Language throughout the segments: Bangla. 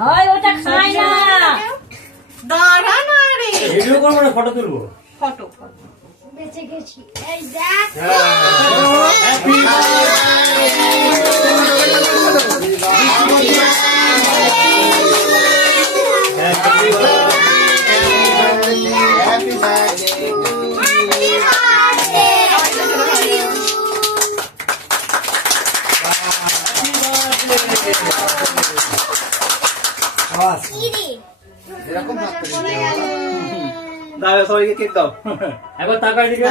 হয় ওটা খাই না। দাঁড়া না রে, ভিডিও করবো না ফটো তুলবো? ফটো বেঁচে গেছি। এই দেখ হ্যাপি সবাইকে কেক দাও। একবার তাকাই দিকে।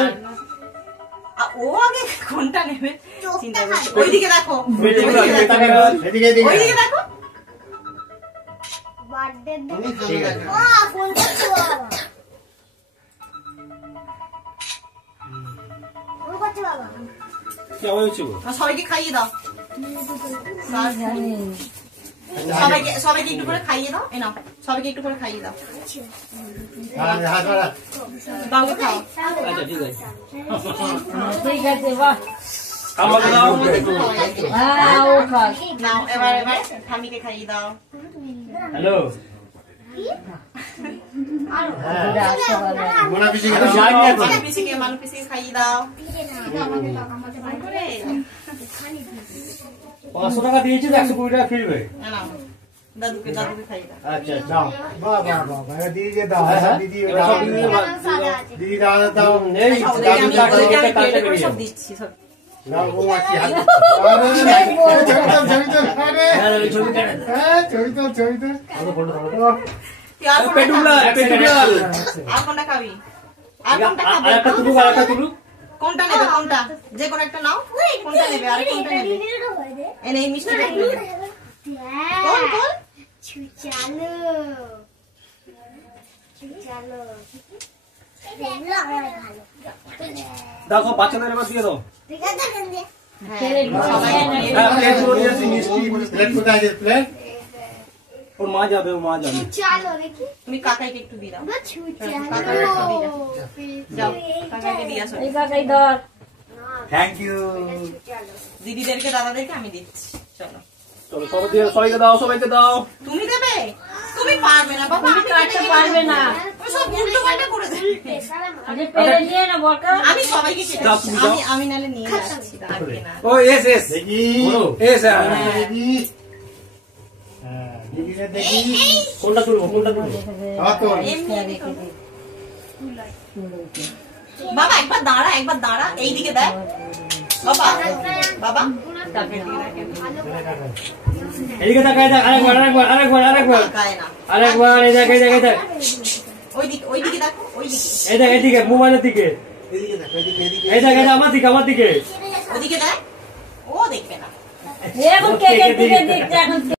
ও আগে কোনটা নেবে চিন্তা করছে। ওইদিকে দেখো, এদিকে ওইদিকে দেখো। বার্থডে ঠিক আছে। ফোন করছো বাবা। ফোন করছো বাবা। কি হয়েছে গো? সবাইকে খাইয়ে দাও, সবাইকে একটু করে খাইয়ে দাও। এ নাও, সবাইকে একটু করে খাইয়ে দাও। বাবু খাও। আচ্ছা ঠিক আছে। ঠিক আছে বাহ। আমাকে দাও। হ্যাঁ ও খাস। নাও এবার ঠামিকে খাইয়ে দাও। হ্যালো মোনা পিছিয়ে মানু পিসিকে খাইয়ে দাও। 500 টাকা দিয়েছি, 120 টাকা ফিরবে। নাও দাদুকে খাইয়ে দাও। আচ্ছা যাও। দিদি দাও, দিদি দিদি দাও দাও। এই দাদু চাকরি আমি করতে কাজে পেটে করে বেরিয়ে সব দিচ্ছি সব। দাও বৌমা কি হাত। হ্যাঁ ওই ছবি কেটে দে। ছবি তো আরো ফটো ধরো। তুই আর কোনটা পেটুলাল, পেটুলাল। আর কোনটা খাবি? আর কোনটা খাবে? আর একটা তুলুক, আর একটা তুলুক। কোনটা নেবে? কোনটা? যে কোনো একটা নাও। কোনটা নেবে? আর কোনটা নেবে? এনে এই মিষ্টিটা একটু দে। কোন কোন? চলো চলো দেখো বাচ্চাদের এবার দিয়ে দাও। ঠিক আছে গন্ধে হ্যাঁ প্লেট গুলো নিয়ে আসি, মিষ্টি। প্লেট কোথায় আছে প্লেট? ওর মা যাবে, ওর মা যাবে। চলো দেখি তুমি কাকাইকে একটু দিয়ে দাও। চলো যাও কাকাইকে দিয়ে আসো। এই কাকাই ধর। Thank you. দিদিদেরকে দাদাদেরকে আমি দিচ্ছি। চলো চলো সবাইকে দাও, সবাইকে দাও। তুমি দেবে? তুমি পারবে না বাবা, তুমি কাটতে পারবে না। ওই সব উল্টো পাল্টা করে দেবে। আরে পেরে নিয়ে না বড়কা। আমি সবাইকে কেটে দাও, তুমি দাও। আমি নালে নিয়ে যাচ্ছি, রাখবে না। ও এস এস দেখি এস। দেখি দিদিকে দেখি। কোনটা তুলবো, কোনটা তুলবো? আবার তো এমনি দেখো। বাবা একবার দাঁড়া, এইদিকে দেখ বাবা। বাবা এদিকে তাকাই দেখ, আরেকবার গায়ে না, আরেকবার এই দেখ, এই দেখ, এই দেখ, ওইদিকে দেখো, ওইদিকে এই দেখ, এদিকে মোবাইলের দিকে, এদিকে দেখো, এদিকে এই দেখ, এই দেখ, আমার দিকে। ওদিকে দেখ। ও দেখবে না। এখন কেকের দিকে দেখতে এখন